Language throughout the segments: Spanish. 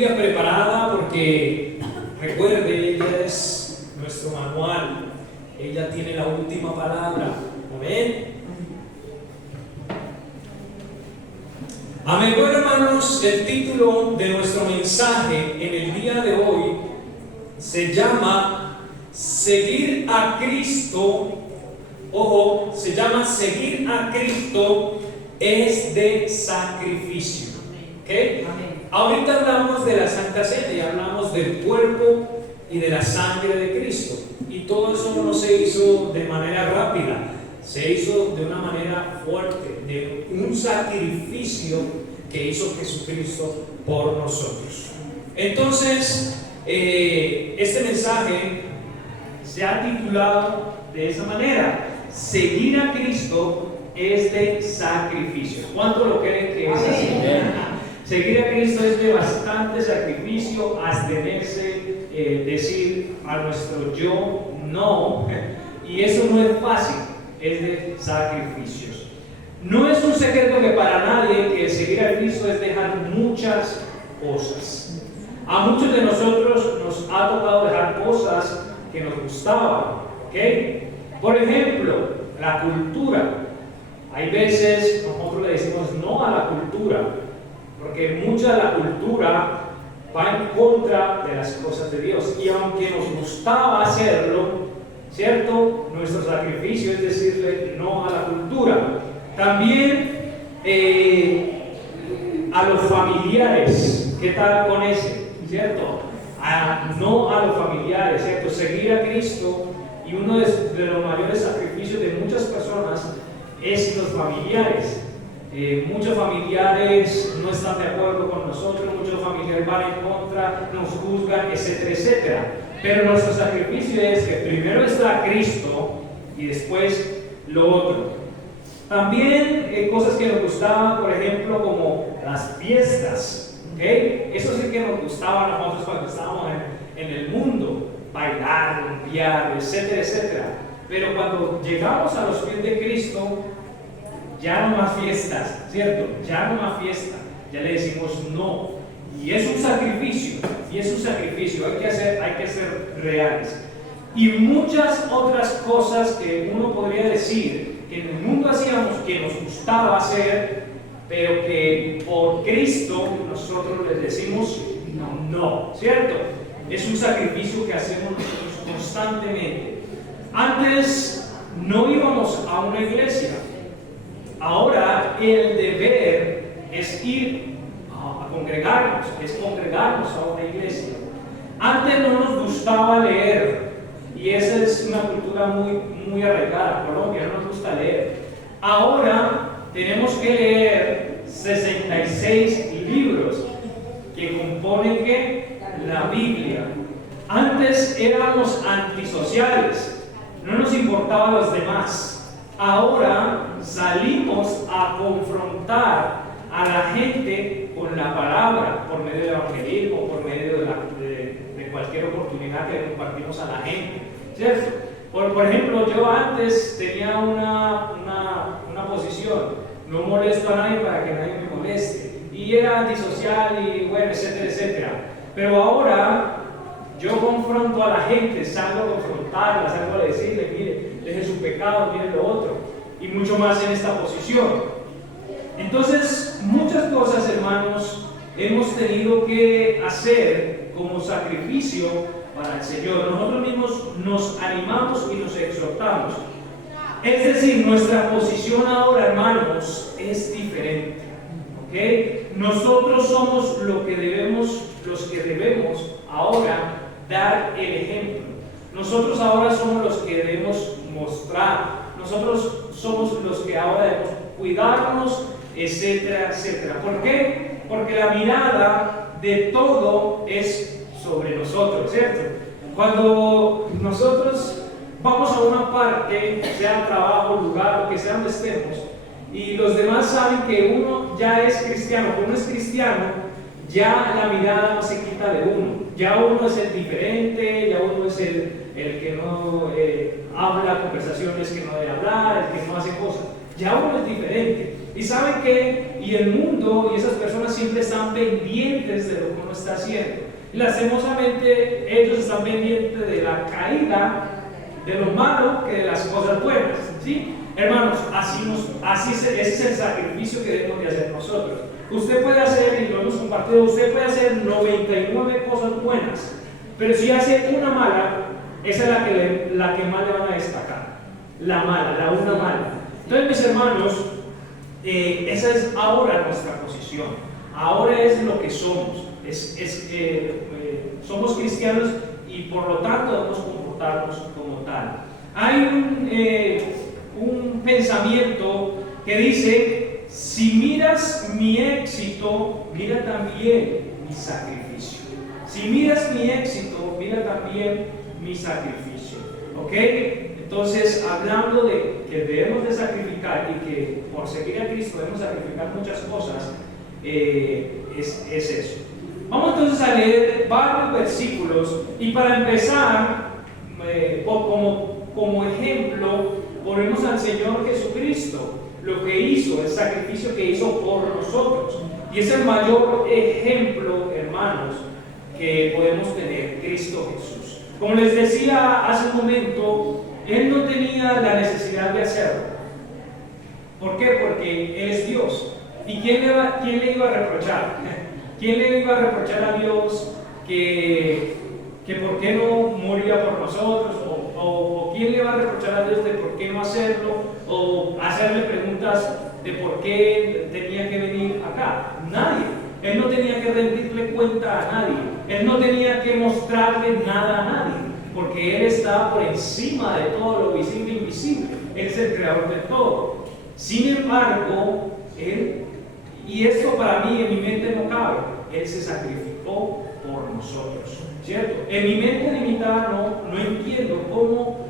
Biblia preparada porque recuerde, ella es nuestro manual. Ella tiene la última palabra. Amén. Amén. Bueno, hermanos, el título de nuestro mensaje en el día de hoy se llama Seguir a Cristo. Ojo, se llama Seguir a Cristo es de sacrificio. ¿Okay? Ahorita hablamos de la Santa Cena y hablamos del cuerpo y de la sangre de Cristo. Y todo eso no se hizo de manera rápida, se hizo de una manera fuerte, de un sacrificio que hizo Jesucristo por nosotros. Entonces, este mensaje se ha titulado de esa manera: Seguir a Cristo es de sacrificio. ¿Cuánto lo creen que es así? Seguir a Cristo es de bastante sacrificio, abstenerse, decir a nuestro yo no, y eso no es fácil, es de sacrificios. No es un secreto que para nadie que seguir a Cristo es dejar muchas cosas. A muchos de nosotros nos ha tocado dejar cosas que nos gustaban, ¿ok? Por ejemplo, la cultura. Hay veces nosotros le decimos no a la cultura, porque mucha de la cultura va en contra de las cosas de Dios. Y aunque nos gustaba hacerlo, ¿cierto? Nuestro sacrificio es decirle no a la cultura. También a los familiares. ¿Qué tal con ese? ¿Cierto? No a los familiares, ¿cierto? Seguir a Cristo, y uno de los mayores sacrificios de muchas personas es los familiares. Muchos familiares no están de acuerdo con nosotros, muchos familiares van en contra, nos juzgan, etcétera, etcétera. Pero nuestro sacrificio es que primero está Cristo y después lo otro. También cosas que nos gustaban, por ejemplo, como las fiestas. ¿Okay? Eso sí que nos gustaba a nosotros cuando estábamos en el mundo, bailar, rumbear, etcétera, etcétera. Pero cuando llegamos a los pies de Cristo, ya no más fiestas, ¿cierto? Ya no más fiesta, ya le decimos no. Y es un sacrificio, hay que ser reales. Y muchas otras cosas que uno podría decir que en el mundo hacíamos, que nos gustaba hacer, pero que por Cristo nosotros les decimos no, ¿cierto? Es un sacrificio que hacemos nosotros constantemente. Antes no íbamos a una iglesia. Ahora el deber es ir a congregarnos, a una iglesia. Antes no nos gustaba leer, y esa es una cultura muy arraigada. En Colombia no nos gusta leer. Ahora tenemos que leer 66 libros que componen la Biblia. Antes éramos antisociales, no nos importaban los demás. Ahora salimos a confrontar a la gente con la palabra, por medio del evangelismo, por medio de cualquier oportunidad que compartimos a la gente, ¿cierto? Por ejemplo, yo antes tenía una posición: no molesto a nadie para que nadie me moleste, y era antisocial y bueno, etcétera, etcétera. Pero ahora yo confronto a la gente, salgo a confrontarla, salgo a decirle: mire, deje su pecado, mire lo otro, y mucho más en esta posición. Entonces, muchas cosas, hermanos, hemos tenido que hacer como sacrificio para el Señor. Nosotros mismos nos animamos y nos exhortamos. Es decir, nuestra posición ahora, hermanos, es diferente. ¿Okay? Nosotros somos los que debemos ahora dar el ejemplo. Nosotros ahora somos los que debemos mostrar. Nosotros somos los que ahora debemos cuidarnos, etcétera, etcétera. ¿Por qué? Porque la mirada de todo es sobre nosotros, ¿cierto? Cuando nosotros vamos a una parte, sea trabajo, lugar, lo que sea donde estemos, y los demás saben que uno ya es cristiano, que uno es cristiano, ya la mirada no se quita de uno. Ya uno es el diferente, ya uno es el que no habla conversaciones que no debe hablar, el que no hace cosas. Ya uno es diferente. Y saben que, y el mundo y esas personas siempre están pendientes de lo que uno está haciendo. Y lastimosamente ellos están pendientes de la caída, de lo malo, que de las cosas buenas. ¿Sí? Hermanos, ese es el sacrificio que debemos de hacer nosotros. Usted puede hacer, y lo hemos compartido, usted puede hacer 99 cosas buenas, pero si hace una mala, esa es la que más le van a destacar. La mala, la una mala. Entonces, mis hermanos, esa es ahora nuestra posición. Ahora es lo que somos. Somos cristianos y por lo tanto debemos comportarnos como tal. Hay un pensamiento que dice: si miras mi éxito, mira también mi sacrificio. Si miras mi éxito, mira también mi sacrificio. ¿Ok? Entonces, hablando de que debemos de sacrificar y que por seguir a Cristo debemos sacrificar muchas cosas, es eso. Vamos entonces a leer varios versículos y para empezar, como ejemplo, ponemos al Señor Jesucristo, lo que hizo, el sacrificio que hizo por nosotros. Y es el mayor ejemplo, hermanos, que podemos tener, Cristo Jesús. Como les decía hace un momento, Él no tenía la necesidad de hacerlo. ¿Por qué? Porque Él es Dios. ¿Y quién le iba a reprochar? ¿Quién le iba a reprochar a Dios que por qué no moría por nosotros? ¿O quién le va a reprochar a Dios de por qué no hacerlo? ¿O hacerle preguntas de por qué tenía que venir acá? Nadie. Él no tenía que rendirle cuenta a nadie. Él no tenía que mostrarle nada a nadie. Porque Él está por encima de todo lo visible e invisible. Él es el creador de todo. Sin embargo, Él, y esto para mí en mi mente no cabe, Él se sacrificó por nosotros, ¿cierto? En mi mente limitada no entiendo cómo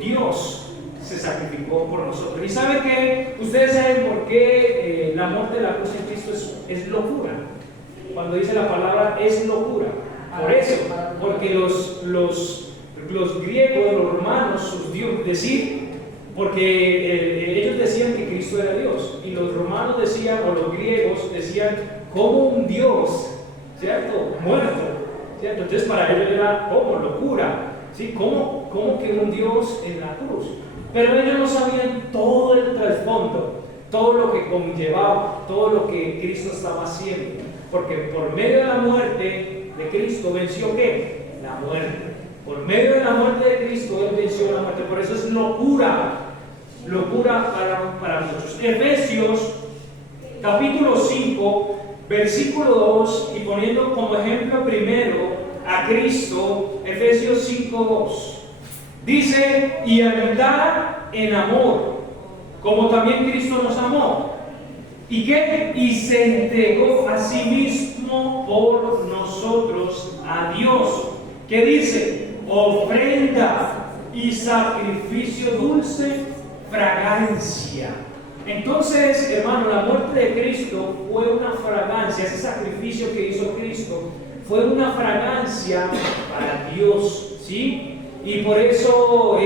Dios se sacrificó por nosotros. Y sabe que ustedes saben por qué la muerte de la cruz en Cristo es locura. Cuando dice la palabra es locura. Por eso, porque los griegos, los romanos, sus dioses, porque ellos decían que Cristo era Dios, y los romanos decían, o los griegos decían, como un Dios, ¿cierto? Muerto, ¿cierto? Entonces para ellos era como locura, ¿sí? ¿Cómo que un Dios en la cruz? Pero ellos no sabían todo el trasfondo, todo lo que conllevaba, todo lo que Cristo estaba haciendo, porque por medio de la muerte de Cristo venció ¿qué? La muerte. Por medio de la muerte de Cristo Él venció la muerte. Por eso es locura para muchos. Efesios capítulo 5 versículo 2, y poniendo como ejemplo primero a Cristo, Efesios 5:2 dice: y andar en amor, como también Cristo nos amó. ¿Y qué? Y se entregó a sí mismo por nosotros a Dios. ¿Qué dice? Ofrenda y sacrificio dulce, fragancia. Entonces, hermano, la muerte de Cristo fue una fragancia. Ese sacrificio que hizo Cristo fue una fragancia para Dios, ¿sí? Y por eso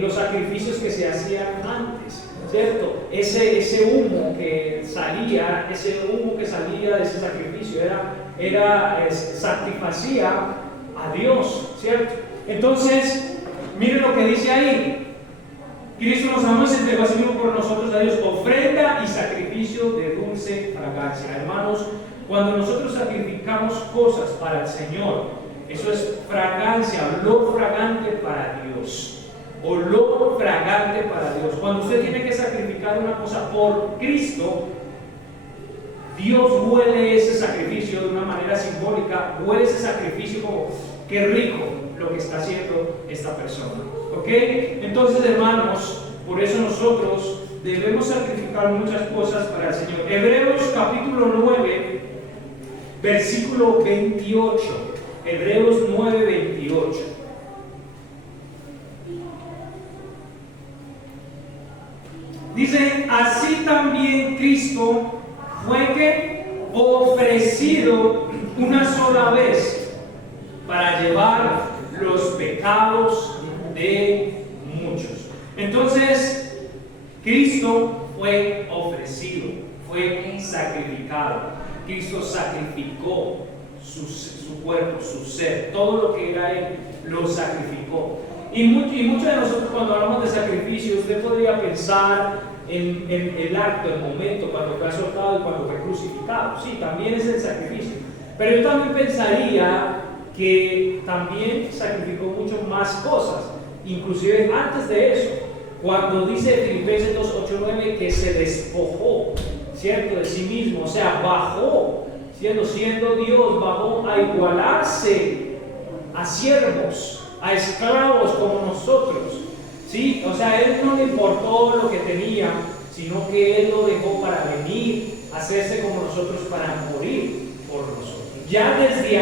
los sacrificios que se hacían antes, ¿cierto? Ese humo que salía de ese sacrificio satisfacía a Dios, ¿cierto? Entonces, miren lo que dice ahí. Cristo nos amó y se entregó a sí mismo por nosotros a Dios, ofrenda y sacrificio de dulce fragancia. Hermanos, cuando nosotros sacrificamos cosas para el Señor, eso es fragancia, olor fragante para Dios. Olor fragante para Dios. Cuando usted tiene que sacrificar una cosa por Cristo, Dios huele ese sacrificio de una manera simbólica, huele ese sacrificio como qué rico lo que está haciendo esta persona. ¿Ok? Entonces, hermanos, por eso nosotros debemos sacrificar muchas cosas para el Señor. Hebreos capítulo 9, versículo 28. Hebreos 9, 28. Dice: así también Cristo fue que ofrecido una sola vez para llevar los pecados de muchos. Entonces, Cristo fue ofrecido. fue sacrificado. Cristo sacrificó su cuerpo, su ser, todo lo que era Él, lo sacrificó. Y muchos de nosotros, cuando hablamos de sacrificio, usted podría pensar en el acto, el momento, cuando fue azotado y cuando fue crucificado. Sí, también es el sacrificio. Pero yo también pensaría que también sacrificó mucho más cosas, inclusive antes de eso, cuando dice Filipenses 2:8-9 que se despojó, ¿cierto?, de sí mismo, o sea, bajó, siendo Dios, bajó a igualarse a siervos, a esclavos como nosotros, ¿sí? O sea, Él no le importó lo que tenía, sino que Él lo dejó para venir, hacerse como nosotros, para morir por nosotros. Ya desde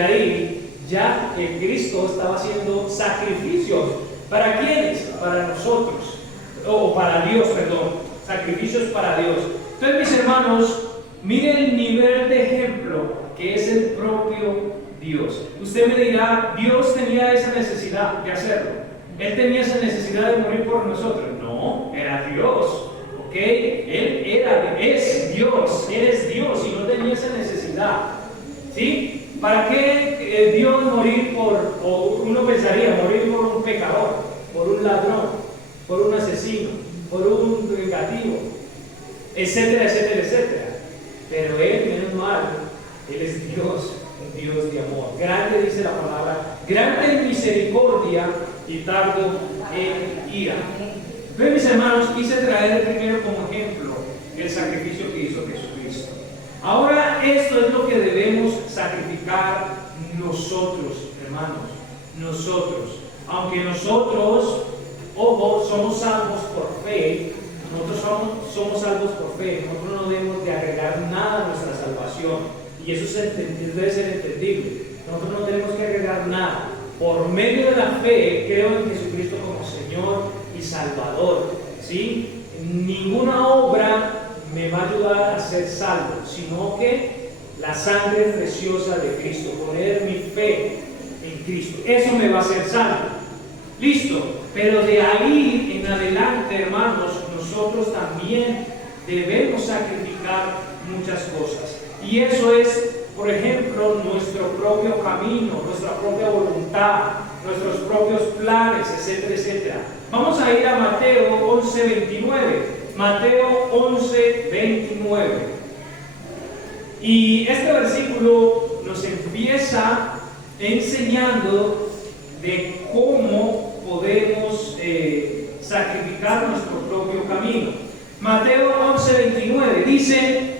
ahí, ya el Cristo estaba haciendo sacrificios. ¿Para quiénes? Para nosotros, o para Dios, perdón, sacrificios para Dios. Entonces, mis hermanos, miren el nivel de ejemplo que es el propio Dios. Usted me dirá, Dios tenía esa necesidad de hacerlo. Él tenía esa necesidad de morir por nosotros. No, era Dios. ¿Ok? Es Dios, Él es Dios y no tenía esa necesidad. ¿Sí? ¿Para qué Dios morir o uno pensaría, morir por un pecador, por un ladrón, por un asesino, por un vengativo, etcétera, etcétera, etcétera? Pero Él, menos mal, Él es Dios, un Dios de amor. Grande, dice la palabra, grande en misericordia y tardo en ira. Entonces, mis hermanos, quise traer primero como ejemplo el sacrificio que hizo Jesucristo. Ahora, esto es lo que debemos sacrificar nosotros, hermanos. Nosotros. Aunque nosotros, ojo, somos salvos por fe, nosotros somos salvos por fe, nosotros no debemos de agregar nada a nuestra salvación. Y eso debe ser entendible. Nosotros no tenemos que agregar nada. Por medio de la fe, creo en Jesucristo como Señor y Salvador. ¿Sí? Ninguna obra me va a ayudar a ser salvo, sino que la sangre preciosa de Cristo, poner mi fe en Cristo, eso me va a hacer salvo. Listo, pero de ahí en adelante, hermanos, nosotros también debemos sacrificar muchas cosas. Y eso es, por ejemplo, nuestro propio camino, nuestra propia voluntad, nuestros propios planes, etcétera, etcétera. Vamos a ir a Mateo 11:29. Mateo 11:29. Y este versículo nos empieza enseñando de cómo podemos sacrificar nuestro propio camino. Mateo 11:29 dice: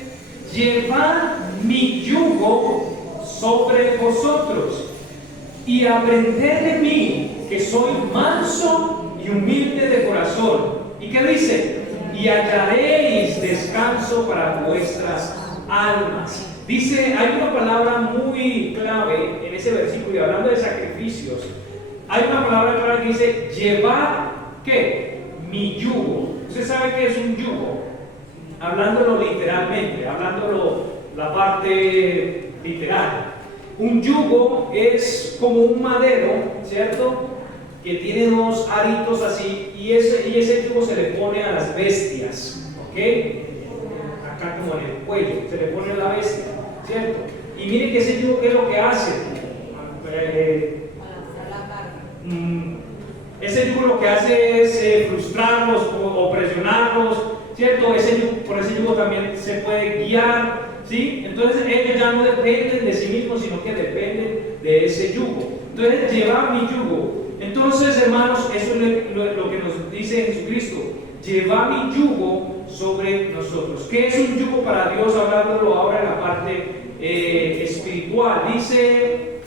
llevad mi yugo sobre vosotros y aprended de mí, que soy manso y humilde de corazón. ¿Y qué dice? Y hallaréis descanso para vuestras almas. Dice, hay una palabra muy clave en ese versículo, y hablando de sacrificios, hay una palabra clave que dice: llevad, ¿qué? Mi yugo. ¿Usted sabe qué es un yugo? Hablándolo literalmente, hablándolo la parte literal. Un yugo es como un madero, ¿cierto?, que tiene dos aritos así, y ese yugo se le pone a las bestias, ¿ok? Acá como en el cuello, se le pone a la bestia, ¿cierto? Y mire que ese yugo, ¿qué es lo que hace? Ese yugo lo que hace es frustrarlos o presionarlos, ¿cierto? Por ese yugo también se puede guiar, ¿sí? Entonces ellos ya no dependen de sí mismos, sino que dependen de ese yugo. Entonces, llevad mi yugo. Entonces, hermanos, eso es lo que nos dice Jesucristo: llevad mi yugo sobre nosotros. ¿Qué es un yugo para Dios? Hablándolo ahora en la parte espiritual. Dice: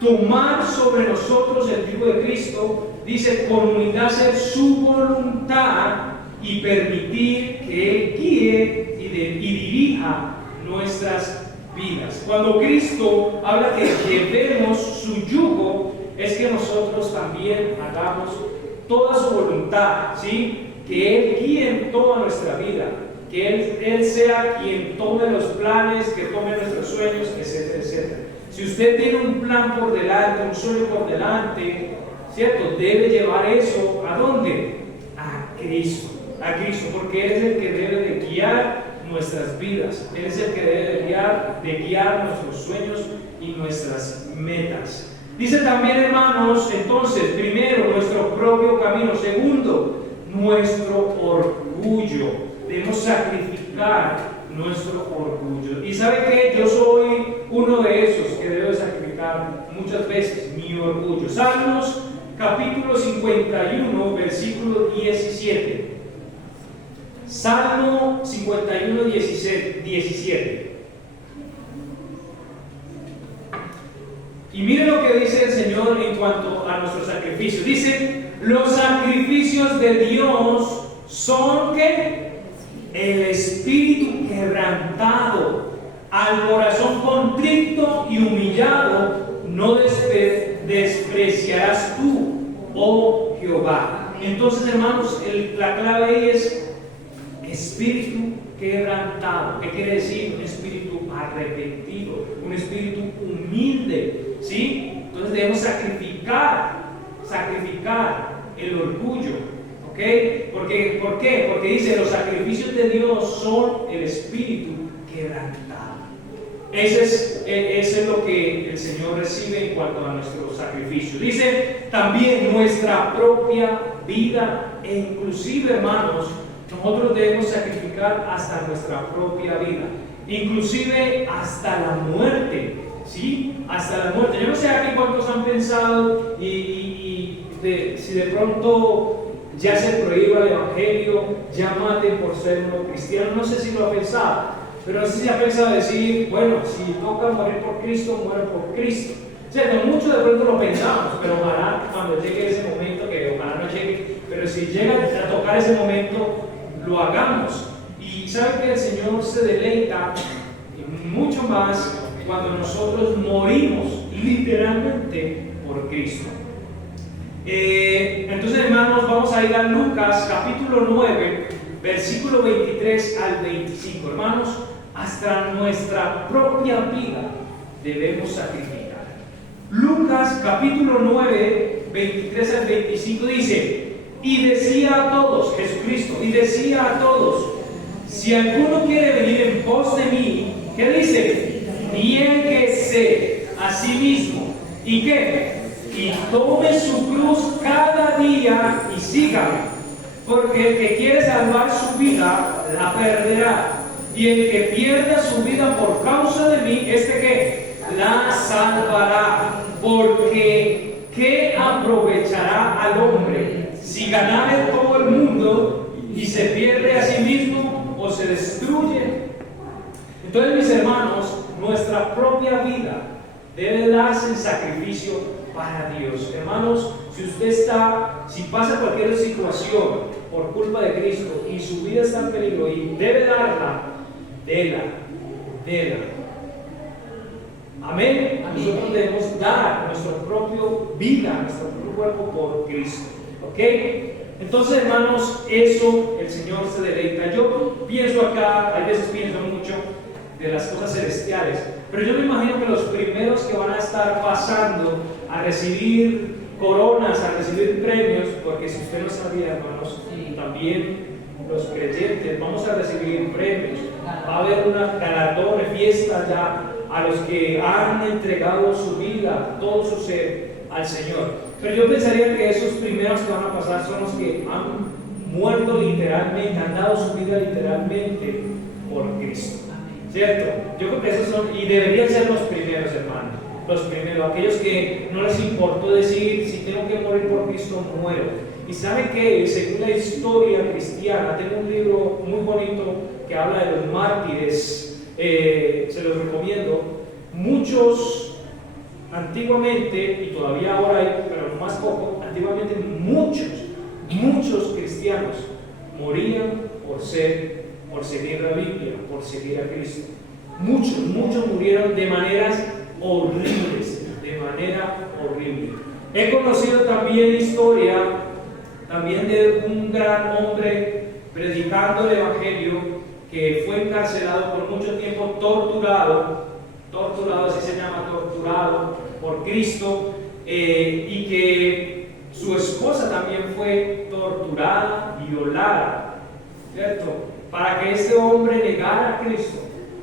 tomar sobre nosotros el yugo de Cristo. Dice: con humildad hacer su voluntad y permitir que Él guíe y dirija nuestras vidas. Cuando Cristo habla que llevemos su yugo, es que nosotros también hagamos toda su voluntad, ¿sí? Que Él guíe en toda nuestra vida, que Él sea quien tome los planes, que tome nuestros sueños, etcétera, etcétera. Si usted tiene un plan por delante, un sueño por delante, ¿cierto?, debe llevar eso ¿a dónde? A Cristo, porque Él es el que debe de guiar nuestras vidas. Él es el que debe de guiar nuestros sueños y nuestras metas. Dice también, hermanos, entonces, primero, nuestro propio camino. Segundo, nuestro orgullo. Debemos sacrificar nuestro orgullo. Y ¿sabe qué? Yo soy uno de esos que debo sacrificar muchas veces mi orgullo. Salmos capítulo 51, versículo 17. Salmo 51, 17. Y mire lo que dice el Señor en cuanto a nuestros sacrificios. Dice, los sacrificios de Dios son ¿qué? El espíritu quebrantado, al corazón contrito y humillado, no despreciarás tú, oh Jehová. Entonces, hermanos, la clave ahí es espíritu quebrantado. ¿Qué quiere decir? Un espíritu arrepentido, un espíritu humilde, ¿sí? Entonces debemos sacrificar el orgullo, ¿ok? ¿Por qué? Porque dice, los sacrificios de Dios son el espíritu quebrantado. Eso es lo que el Señor recibe en cuanto a nuestro sacrificio. Dice también nuestra propia vida, e inclusive, hermanos, nosotros debemos sacrificar hasta nuestra propia vida, inclusive hasta la muerte, ¿sí? Hasta la muerte. Yo no sé aquí cuántos han pensado si de pronto ya se prohíba el evangelio, ya maten por ser uno cristiano. No sé si lo ha pensado. Pero no sé si ha pensado decir, bueno, si toca morir por Cristo, muere por Cristo. ¿Cierto? Muchos de pronto lo pensamos, pero ojalá cuando llegue ese momento, que ojalá no llegue, pero si llega a tocar ese momento, lo hagamos. Y saben que el Señor se deleita mucho más cuando nosotros morimos literalmente por Cristo. Entonces, hermanos, vamos a ir a Lucas capítulo 9, versículo 23 al 25. Hermanos, hasta nuestra propia vida debemos sacrificar. Lucas capítulo 9, 23 al 25 dice, y decía a todos, Jesucristo, y decía a todos, si alguno quiere venir en pos de mí, ¿qué dice? Niéguese a sí mismo. ¿Y qué? Y tome su cruz cada día y sígame. Porque el que quiere salvar su vida, la perderá. Y el que pierda su vida por causa de mí, ¿qué? La salvará. Porque ¿qué aprovechará al hombre si ganare todo el mundo y se pierde a sí mismo o se destruye? Entonces, mis hermanos, nuestra propia vida debe darse en sacrificio para Dios. Hermanos, si pasa cualquier situación por culpa de Cristo y su vida está en peligro y debe darla, déla. Amén. Nosotros debemos dar nuestra propia vida, nuestro propio cuerpo por Cristo. ¿Ok? Entonces, hermanos, eso el Señor se deleita. Yo pienso acá, a veces pienso mucho de las cosas celestiales, pero yo me imagino que los primeros que van a estar pasando a recibir coronas, a recibir premios, porque si usted no sabía, hermanos, también los creyentes vamos a recibir premios. Va a haber una galardón, fiesta ya a los que han entregado su vida, todo su ser al Señor. Pero yo pensaría que esos primeros que van a pasar son los que han muerto literalmente, han dado su vida literalmente por Cristo. ¿Cierto? Yo creo que esos son, y deberían ser los primeros, hermanos. Los primeros, aquellos que no les importó decir, si tengo que morir por Cristo, muero. Y saben que, según la historia cristiana, tengo un libro muy bonito que habla de los mártires, se los recomiendo. Muchos, antiguamente, y todavía ahora hay, pero más poco, antiguamente muchos cristianos morían por seguir la Biblia, por seguir a Cristo. Muchos murieron de maneras horribles, He conocido también historia de un gran hombre predicando el Evangelio que fue encarcelado por mucho tiempo, torturado, así se llama, torturado por Cristo, y que su esposa también fue torturada, violada, ¿cierto? para que este hombre negara a Cristo.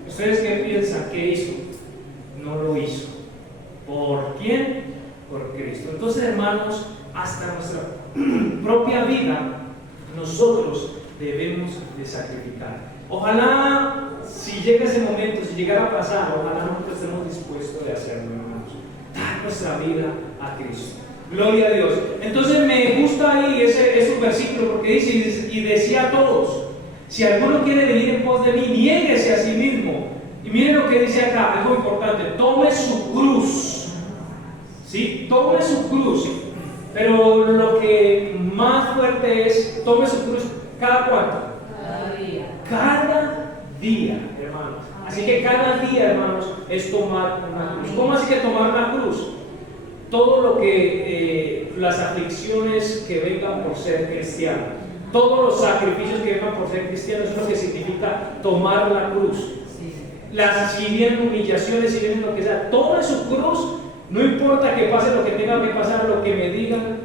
¿Ustedes qué piensan? ¿Qué hizo? No lo hizo. ¿Por quién? Por Cristo. Entonces, hermanos, hasta nuestra propia vida, nosotros debemos de sacrificar. Ojalá, si llega ese momento, si llegara a pasar, ojalá nosotros estemos dispuestos de hacerlo, hermanos. Dar nuestra vida a Cristo. Gloria a Dios. Entonces me gusta ahí ese versículo porque dice, y decía a todos, si alguno quiere venir en pos de mí, niéguese a sí mismo. Y miren lo que dice acá, es muy importante, tome su cruz. ¿Sí? Tome su cruz. Pero lo que más fuerte es, tome su cruz, ¿cada cuánto? Cada día. Cada día, hermanos. Así que cada día, hermanos, es tomar una cruz. ¿Cómo así que tomar una cruz? Todo lo que, las aflicciones que vengan por ser cristiano, todos los sacrificios que vengan por ser cristiano, es lo que significa tomar la cruz. Si vienen humillaciones, si vienen lo que sea, tome su cruz, no importa que pase lo que tenga que pasar, lo que me digan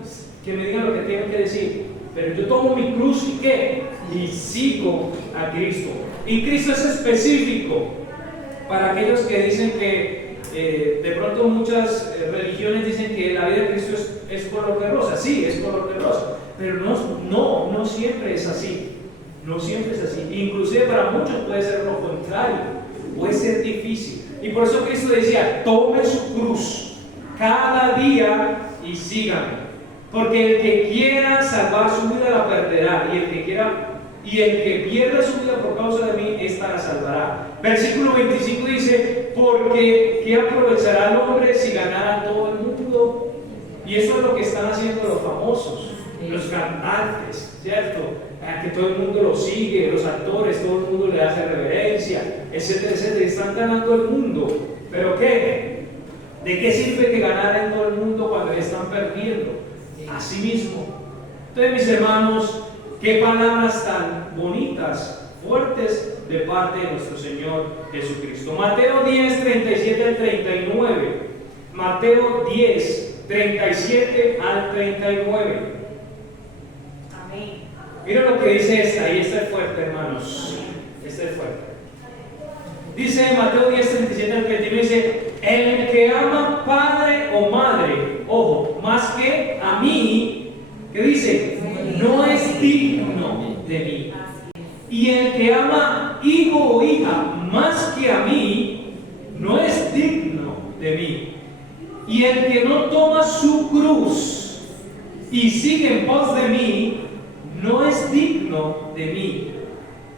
lo que tengan que decir, pero yo tomo mi cruz y ¿qué? Y sigo a Cristo. Y Cristo es específico para aquellos que dicen que de pronto muchas religiones dicen que la vida de Cristo es color de rosa. Sí, es color de rosa, pero no siempre es así. No siempre es así. Inclusive para muchos puede ser lo contrario, puede ser difícil. Y por eso Cristo decía, tome su cruz cada día y sígame. Porque el que quiera salvar su vida la perderá, y el que pierda su vida por causa de mí, esta la salvará. Versículo 25 dice, porque ¿qué aprovechará el hombre si ganara todo el mundo? Y eso es lo que están haciendo los famosos, los cantantes, ¿cierto? Que todo el mundo lo sigue, los actores, todo el mundo le hace reverencia, etcétera, etcétera. Están ganando el mundo. ¿Pero qué? ¿De qué sirve que ganara en todo el mundo cuando le están perdiendo? Así mismo. Entonces, mis hermanos, qué palabras tan bonitas, fuertes de parte de nuestro Señor Jesucristo. Mateo 10, 37 al 39. Mateo 10, 37 al 39. Amén. Mira lo que dice esta, y esta es fuerte, hermanos. Esta es fuerte. Dice Mateo 10, 37 al 39, dice, el que ama padre o madre, ojo, más que a mí, que dice, no es digno de mí. Y el que ama hijo o hija más que a mí, no es digno de mí. Y el que no toma su cruz y sigue en pos de mí, no es digno de mí.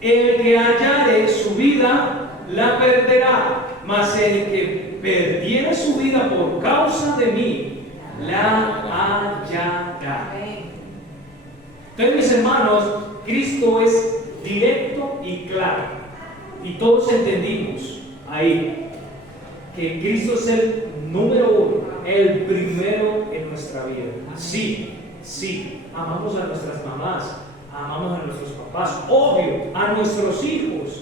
El que hallare su vida, la perderá, mas el que perdiere su vida por causa de mí, la hallará. Entonces, mis hermanos, Cristo es directo y claro, y todos entendimos ahí que Cristo es el número uno, el primero en nuestra vida. Sí, amamos a nuestras mamás, amamos a nuestros papás, obvio, a nuestros hijos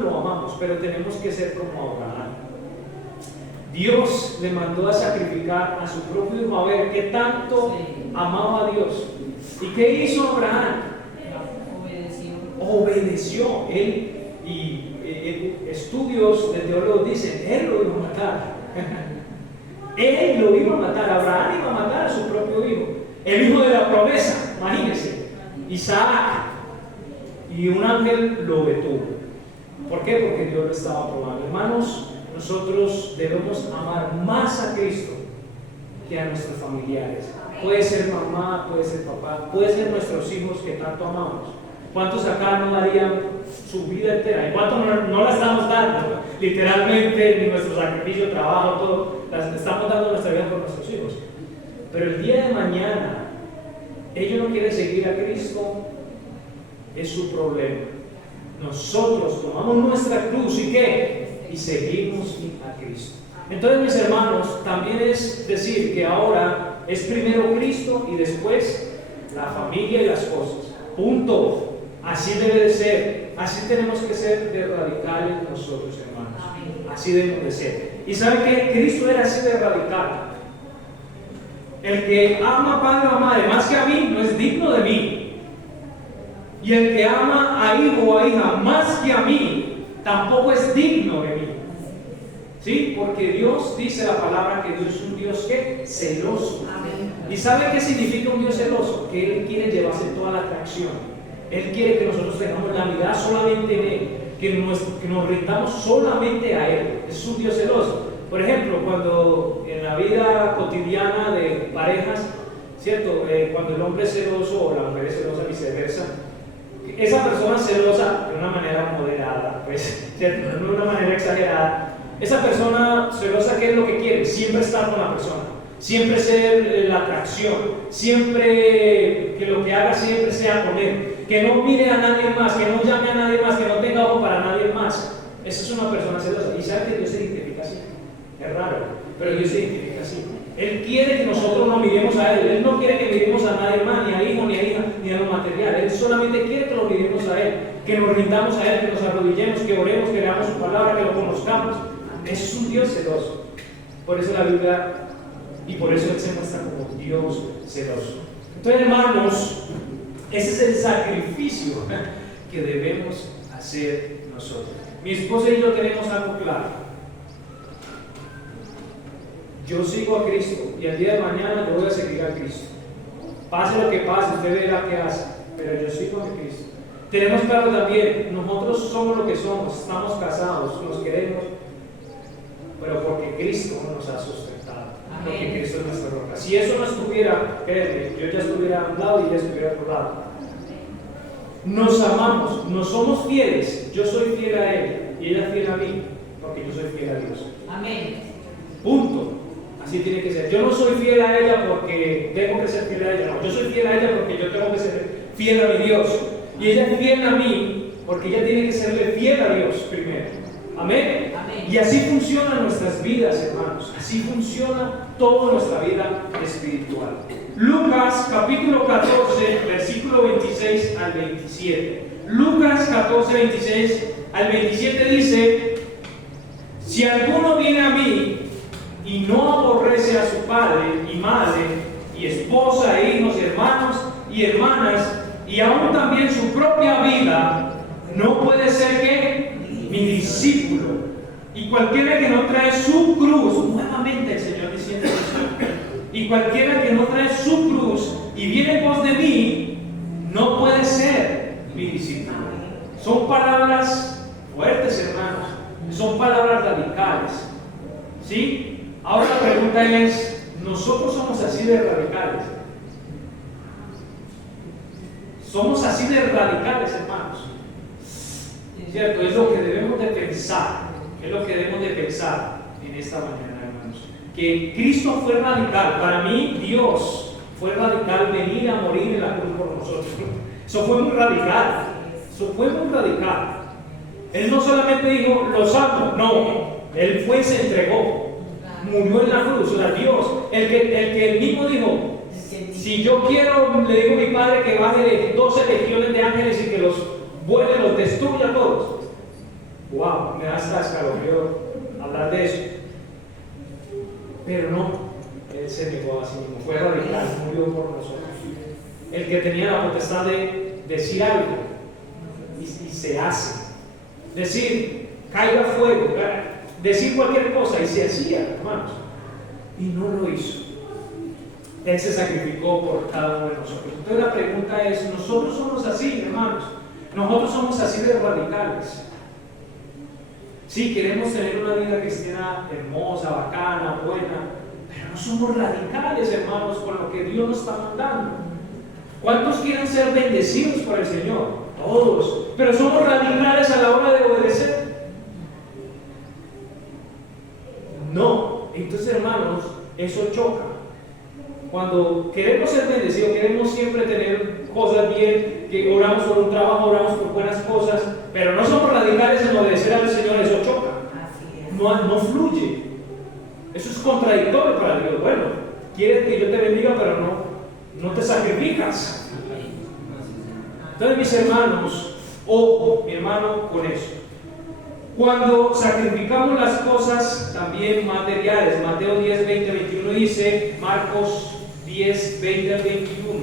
lo amamos, pero tenemos que ser como Abraham. Dios le mandó a sacrificar a su propio hijo, a ver qué tanto amaba a Dios. ¿Y qué hizo Abraham? Obedeció. Estudios de teólogos dicen, él lo iba a matar. Él lo iba a matar. Abraham iba a matar a su propio hijo, el hijo de la promesa, imagínense, Isaac. Y un ángel lo detuvo. ¿Por qué? Porque Dios lo estaba probando. Hermanos, nosotros debemos amar más a Cristo que a nuestros familiares. Puede ser mamá, puede ser papá, puede ser nuestros hijos que tanto amamos. ¿Cuántos acá no darían su vida entera? ¿Y cuántos no la estamos dando? Literalmente, ni nuestro sacrificio, trabajo, todo, estamos dando nuestra vida por nuestros hijos. Pero el día de mañana, ellos no quieren seguir a Cristo, es su problema. Nosotros tomamos nuestra cruz y ¿qué? Y seguimos a Cristo. Entonces, mis hermanos, también es decir que ahora es primero Cristo y después la familia y las cosas. Punto. Así debe de ser. Así tenemos que ser de radicales nosotros, hermanos. Así debemos de ser. ¿Y saben qué? Cristo era así de radical. El que ama a padre o a madre más que a mí no es digno de mí. Y el que ama a hijo o a hija más que a mí, tampoco es digno de mí. ¿Sí? Porque Dios dice la palabra que Dios es un Dios que celoso. Amén. ¿Y sabe qué significa un Dios celoso? Que Él quiere llevarse toda la atracción. Él quiere que nosotros tengamos la mirada solamente en Él, que nos rindamos solamente a Él. Es un Dios celoso. Por ejemplo, cuando en la vida cotidiana de parejas, ¿cierto? Cuando el hombre es celoso o la mujer es celosa, viceversa, esa persona celosa de una manera moderada, pues, ¿cierto? No de una manera exagerada. Esa persona celosa, ¿qué es lo que quiere? Siempre estar con la persona, siempre ser la atracción, siempre que lo que haga siempre sea con él, que no mire a nadie más, que no llame a nadie más, que no tenga ojo para nadie más. Esa es una persona celosa. Y sabe que Dios se identifica así. Es raro, pero Dios se identifica así. Él quiere que nosotros no miremos a Él. Él no quiere que miremos a nadie más, ni a hijo, ni a hija, ni a lo material. Él solamente quiere que lo miremos a Él, que nos rindamos a Él, que nos arrodillemos, que oremos, que leamos su palabra, que lo conozcamos. Ese es un Dios celoso. Por eso la Biblia, y por eso Él se muestra como Dios celoso. Entonces, hermanos, ese es el sacrificio que debemos hacer nosotros. Mi esposa y yo tenemos algo claro. Yo sigo a Cristo y el día de mañana yo voy a seguir a Cristo. Pase lo que pase, usted verá qué hace, pero yo sigo a mi Cristo. Tenemos claro también, nosotros somos lo que somos, estamos casados, nos queremos, pero porque Cristo nos ha sustentado. Amén. Porque Cristo es nuestra roca. Si eso no estuviera, créeme, yo ya estuviera a un lado y ella estuviera a otro lado. Nos amamos, nos somos fieles. Yo soy fiel a ella y ella es fiel a mí, porque yo soy fiel a Dios. Amén. Punto. Así tiene que ser. Yo no soy fiel a ella porque tengo que ser fiel a ella. No, yo soy fiel a ella porque yo tengo que ser fiel a mi Dios. Y ella es fiel a mí porque ella tiene que serle fiel a Dios primero. Amén. Amén. Y así funcionan nuestras vidas, hermanos. Así funciona toda nuestra vida espiritual. Lucas capítulo 14, versículo 26 al 27. Lucas 14, 26 al 27 dice: si alguno viene a mí y no aborrece a su padre y madre, y esposa, e hijos, hermanos y hermanas, y aún también su propia vida, no puede ser que mi discípulo. Y cualquiera que no trae su cruz, nuevamente el Señor diciendo eso, y cualquiera que no trae su cruz y viene en pos de mí, no puede ser mi discípulo. Son palabras fuertes, hermanos, son palabras radicales, ¿sí? Ahora la pregunta es, ¿nosotros somos así de radicales? Somos así de radicales, hermanos. ¿Cierto? Es lo que debemos de pensar. Es lo que debemos de pensar en esta mañana, hermanos. Que Cristo fue radical. Para mí, Dios fue radical venir a morir en la cruz por nosotros. Eso fue muy radical. Eso fue muy radical. Él no solamente dijo, los amo. No. Él fue y se entregó. Murió en la cruz. O sea, Dios, el que él mismo dijo, si yo quiero, le digo a mi padre que baje de 12 legiones de ángeles y que los vuele, los destruya a todos. Wow, me da hasta escalofrío hablar de eso. Pero no, Él se negó a sí mismo, fue radical, murió por nosotros. El que tenía la potestad de decir algo y se hace. Decir, caiga fuego, decir cualquier cosa y se hacía, hermanos. Y no lo hizo. Él se sacrificó por cada uno de nosotros. Entonces la pregunta es, ¿nosotros somos así, hermanos? Nosotros somos así de radicales. Sí, queremos tener una vida cristiana hermosa, bacana, buena, pero no somos radicales, hermanos, con lo que Dios nos está mandando. ¿Cuántos quieren ser bendecidos por el Señor? Todos. Pero somos radicales a la hora de obedecer. No. Entonces, hermanos, eso choca. Cuando queremos ser bendecidos, queremos siempre tener cosas bien, que oramos por un trabajo, oramos por buenas cosas, pero no somos radicales en obedecer al Señor, eso choca. No fluye. Eso es contradictorio para Dios. Bueno, quiere que yo te bendiga, pero no te sacrificas. Entonces, mis hermanos, ojo, mi hermano, con eso. Cuando sacrificamos las cosas también materiales, Mateo 10, 20, 21 dice, Marcos 10, 20 al 21,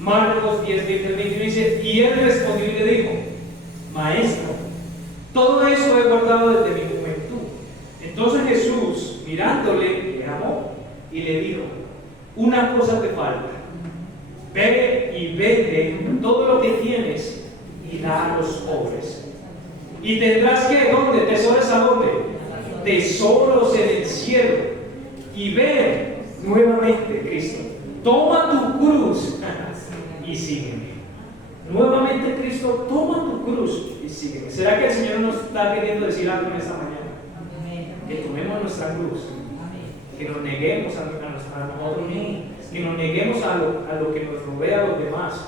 Marcos 10, 20 al 21 dice, y él respondió y le dijo, Maestro, todo eso he guardado desde mi juventud. Entonces Jesús, mirándole, le amó y le dijo, una cosa te falta. Ve y vende todo lo que tienes y da a los pobres. Y tendrás que, ¿dónde? ¿Tesoros a dónde? Tesoros en el cielo. Y ven nuevamente, Cristo. Toma tu cruz y sígueme. Nuevamente, Cristo, toma tu cruz y sígueme. ¿Será que el Señor nos está queriendo decir algo en esta mañana? Que tomemos nuestra cruz. Que nos neguemos a nosotros mismos. Que nos neguemos a lo que nos rodea a los demás.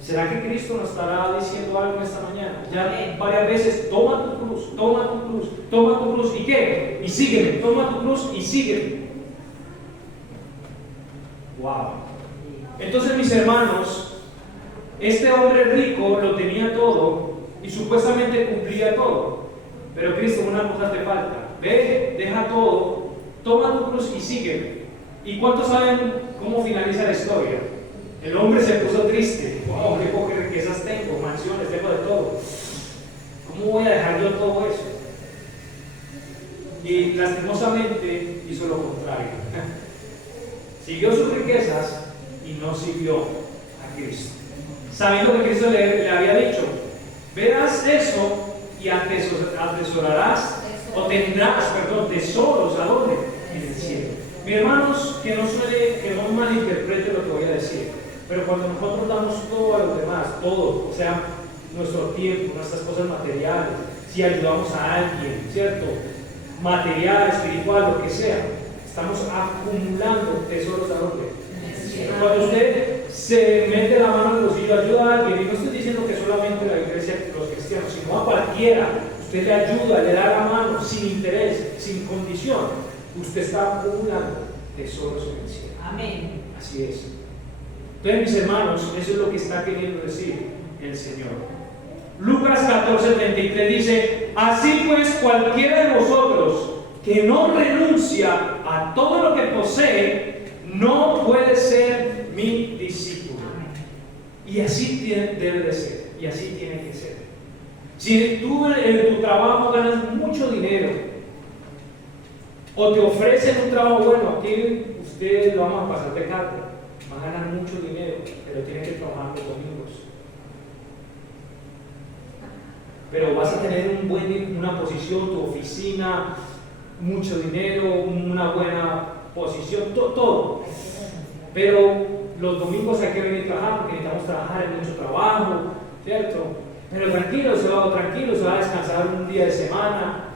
¿Será que Cristo nos estará diciendo algo en esta mañana? Ya varias veces, toma tu cruz, toma tu cruz, toma tu cruz, ¿y qué? Y sígueme, toma tu cruz y sígueme. Wow. Entonces, mis hermanos, este hombre rico lo tenía todo y supuestamente cumplía todo. Pero Cristo, una cosa te falta. Ve, deja todo, toma tu cruz y sígueme. ¿Y cuántos saben cómo finaliza la historia? El hombre se puso triste. Wow, qué pocas riquezas tengo, mansiones, tengo de todo. ¿Cómo voy a dejar yo todo eso? Y lastimosamente hizo lo contrario. Siguió sus riquezas y no siguió a Cristo. Sabiendo que Cristo le había dicho, verás eso y atesorarás, o tendrás, tesoros, ¿a dónde? En el cielo. Mis hermanos, que no malinterprete lo que voy a decir, pero cuando nosotros damos todo a los demás, todo, o sea, nuestro tiempo, nuestras cosas materiales, si ayudamos a alguien, ¿cierto? Material, espiritual, lo que sea, estamos acumulando tesoros a dónde. Cuando usted se mete la mano en el bolsillo, ayuda a alguien, y no estoy diciendo que solamente la iglesia, los cristianos, sino a cualquiera, usted le ayuda, le da la mano, sin interés, sin condición. Usted está acumulando tesoros en el cielo. Amén. Así es. Entonces, mis hermanos, eso es lo que está queriendo decir el Señor. Lucas 14:33 dice, así pues cualquiera de vosotros que no renuncia a todo lo que posee, no puede ser mi discípulo. Y así debe de ser, y así tiene que ser. Si tú en tu trabajo ganas mucho dinero, o te ofrecen un trabajo bueno, aquí ustedes lo vamos a pasar de carta, van a ganar mucho dinero, pero tienen que trabajar los domingos. Pero vas a tener una posición, tu oficina, mucho dinero, una buena posición, todo. Pero los domingos hay que venir a trabajar porque necesitamos trabajar en mucho trabajo, ¿cierto? Pero tranquilo, se va a descansar un día de semana.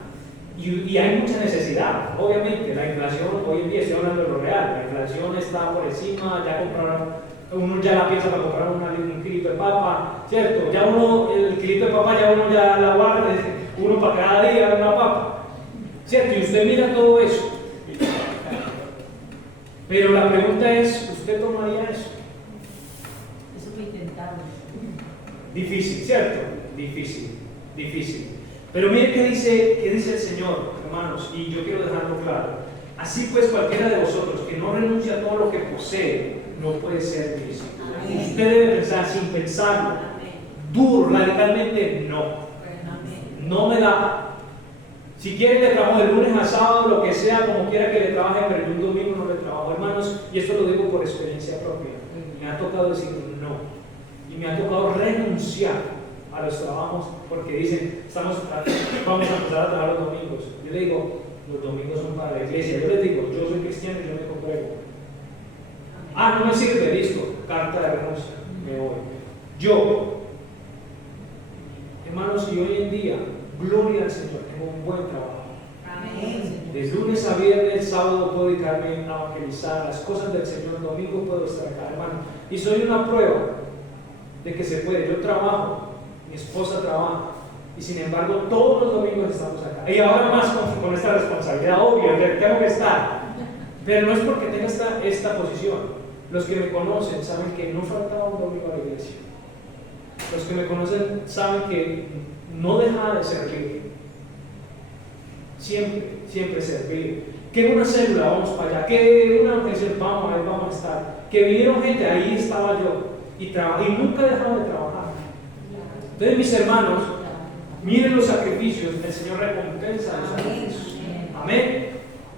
Y hay mucha necesidad, obviamente. La inflación, hoy en día estoy hablando de lo real, la inflación está por encima, uno ya la piensa para comprar un kilito de papa, ¿cierto? Ya el kilito de papa ya la guarda, uno para cada día una papa, ¿cierto? Y usted mira todo eso. Pero la pregunta es, ¿usted tomaría eso? Eso lo intentamos. Difícil, ¿cierto? Difícil. Pero mire qué dice el Señor, hermanos, y yo quiero dejarlo claro. Así pues, cualquiera de vosotros que no renuncia a todo lo que posee, no puede ser mi discípulo. Usted debe pensar sin pensarlo. Duro, radicalmente, no me da. Si quiere que trabajo de lunes a sábado, lo que sea, como quiera que le trabaje, pero un domingo no le trabajo, hermanos, y esto lo digo por experiencia propia. Me ha tocado decir no, y me ha tocado renunciar a los trabajos porque dicen, vamos a empezar a trabajar los domingos. Yo le digo, los domingos son para la iglesia. Yo les digo, yo soy cristiano y yo me congrego. No me sirve, listo, carta de renuncia, me voy. Yo, hermanos, y hoy en día, gloria al Señor, tengo un buen trabajo. Amén. De lunes a viernes, sábado puedo dedicarme a evangelizar las cosas del Señor, domingo puedo estar acá, hermano. Y soy una prueba de que se puede. Yo trabajo, mi esposa trabaja, y sin embargo todos los domingos estamos acá. Y ahora más con esta responsabilidad, obvio, tengo que estar. Pero no es porque tenga esta posición. Los que me conocen saben que no faltaba un domingo a la iglesia. Los que me conocen saben que no dejaba de servir. Siempre servir. Que en una célula vamos para allá, que en una organización vamos a estar. Que vinieron gente, ahí estaba yo. y nunca he dejado de trabajar. Entonces, mis hermanos, miren los sacrificios, el Señor recompensa los sacrificios. Amén.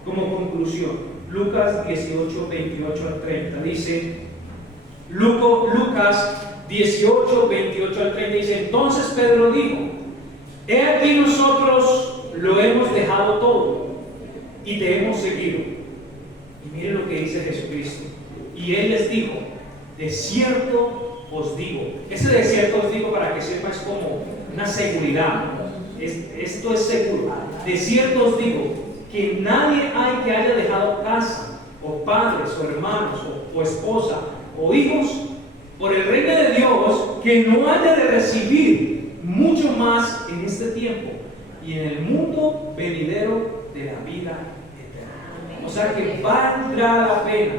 Como conclusión, Lucas 18, 28 al 30 dice, Lucas 18, 28 al 30 dice, entonces Pedro dijo, he aquí nosotros lo hemos dejado todo y te hemos seguido. Y miren lo que dice Jesucristo. Y Él les dijo, de cierto os digo. Ese de cierto os digo, para que sepan, es como una seguridad. Esto es seguro. De cierto os digo, que nadie hay que haya dejado casa, o padres, o hermanos, o esposa, o hijos, por el reino de Dios, que no haya de recibir mucho más en este tiempo y en el mundo venidero de la vida eterna. O sea que valdrá la pena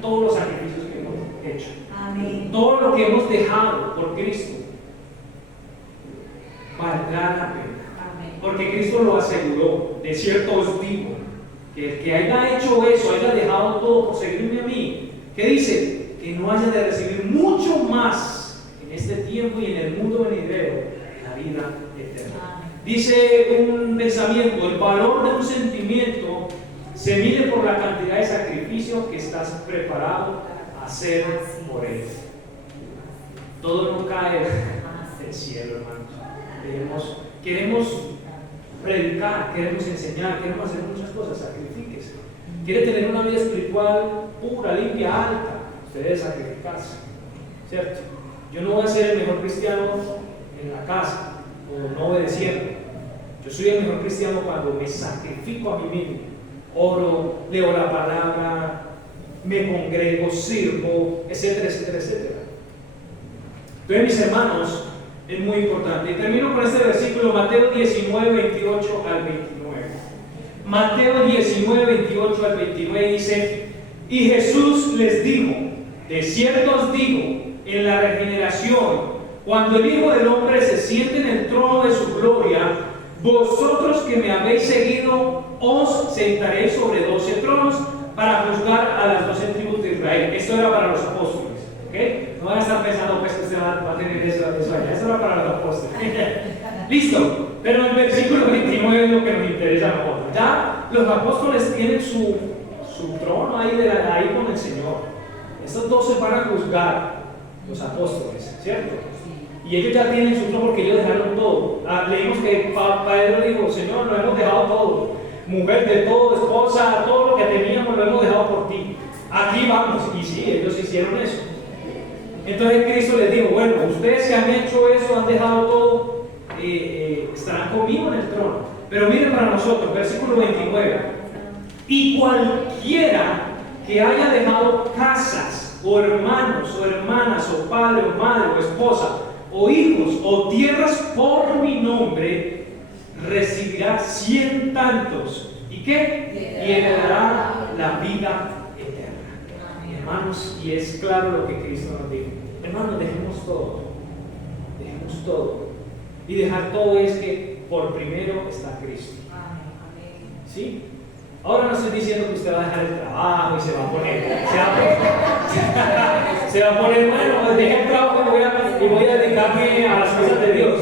todos los sacrificios que hemos hecho. Amén. Todo lo que hemos dejado por Cristo valdrá la pena. Amén. Porque Cristo lo aseguró. De cierto os digo, que el que haya hecho eso, haya dejado todo por seguirme a mí, ¿qué dice? Que no haya de recibir mucho más en este tiempo y en el mundo venidero de la vida eterna. Amén. Dice un pensamiento, el valor de un sentimiento se mide por la cantidad de sacrificio que estás preparado a hacer por él. Todo no cae del cielo, hermanos. Queremos predicar, queremos enseñar, queremos hacer muchas cosas, sacrifíquese. Quiere tener una vida espiritual pura, limpia, alta, usted debe sacrificarse, ¿cierto? Yo no voy a ser el mejor cristiano en la casa o no obedeciendo. Yo soy el mejor cristiano cuando me sacrifico a mí mismo. Oro, leo la palabra, me congrego, sirvo, etcétera, etcétera, etcétera. Entonces, mis hermanos, es muy importante. Y termino con este versículo, Mateo 19, 28 al 29. Mateo 19, 28 al 29 dice, y Jesús les dijo, de cierto os digo, en la regeneración, cuando el Hijo del Hombre se siente en el trono de su gloria, vosotros que me habéis seguido, os sentaréis sobre 12 tronos para juzgar a las 12 tribus de Israel. Esto era para los apóstoles, ¿ok? No van a estar pensando pues que usted va a tener eso allá. Esto era para los apóstoles. Listo, pero el versículo 29 es lo que nos interesa a nosotros. Ya los apóstoles tienen su trono ahí con el Señor. Estos 12 van a juzgar los apóstoles, ¿cierto? Y ellos ya tienen su trono porque ellos dejaron todo. Leímos que Pedro dijo, Señor, lo hemos dejado todo. Mujer de todo, esposa, todo lo que teníamos lo hemos dejado por ti. Aquí vamos. Y sí, ellos hicieron eso. Entonces Cristo les dijo, bueno, ustedes que han hecho eso, han dejado todo, estarán conmigo en el trono. Pero miren para nosotros, versículo 29. Y cualquiera que haya dejado casas, o hermanos, o hermanas, o padre, o madre, o esposa, o hijos, o tierras por mi nombre, recibirá 100 tantos. ¿Y qué? Y heredará la vida eterna. Hermanos, y es claro lo que Cristo nos dijo. Hermanos, dejemos todo. Dejemos todo. Y dejar todo es que por primero está Cristo. ¿Sí? Ahora no estoy diciendo que usted va a dejar el trabajo y se va a poner, bueno, pues dejé el trabajo y voy a dedicarme a las cosas de Dios.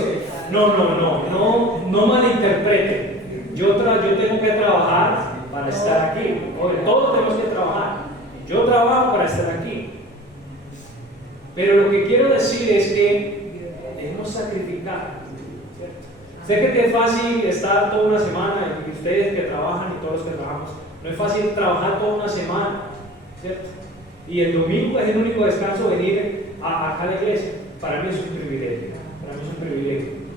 No malinterpreten. Yo tengo que trabajar para estar aquí. Todos tenemos que trabajar. Yo trabajo para estar aquí. Pero lo que quiero decir es que debemos sacrificar, ¿cierto? Sé que es fácil estar toda una semana, y ustedes que trabajan y todos los que trabajamos, no es fácil trabajar toda una semana, ¿cierto? Y el domingo es el único descanso venir acá a la iglesia. Para mí es un privilegio,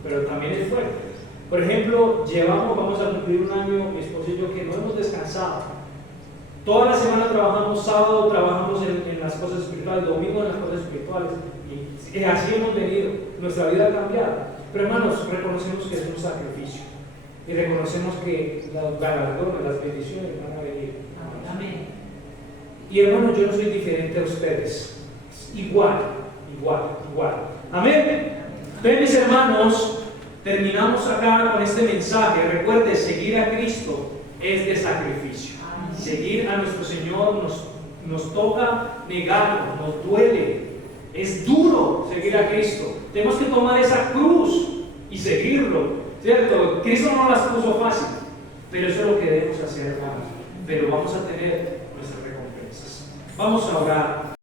pero también es fuerte. Por ejemplo, vamos a cumplir un año, mi esposo y yo, que no hemos descansado. Toda la semana trabajamos, sábado trabajamos en las cosas espirituales, domingo en las cosas espirituales, y así hemos venido, nuestra vida ha cambiado. Pero hermanos, reconocemos que es un sacrificio, y reconocemos que los galardones, las bendiciones van a venir. Amén. Y hermanos, yo no soy diferente a ustedes, igual. Amén. Entonces, mis hermanos, terminamos acá con este mensaje. Recuerde, seguir a Cristo es de sacrificio. Seguir a nuestro Señor nos toca negarlo, nos duele. Es duro seguir a Cristo. Tenemos que tomar esa cruz y seguirlo, ¿cierto? Cristo no las puso fácil, pero eso es lo que debemos hacer, hermanos. Pero vamos a tener nuestras recompensas. Vamos a orar.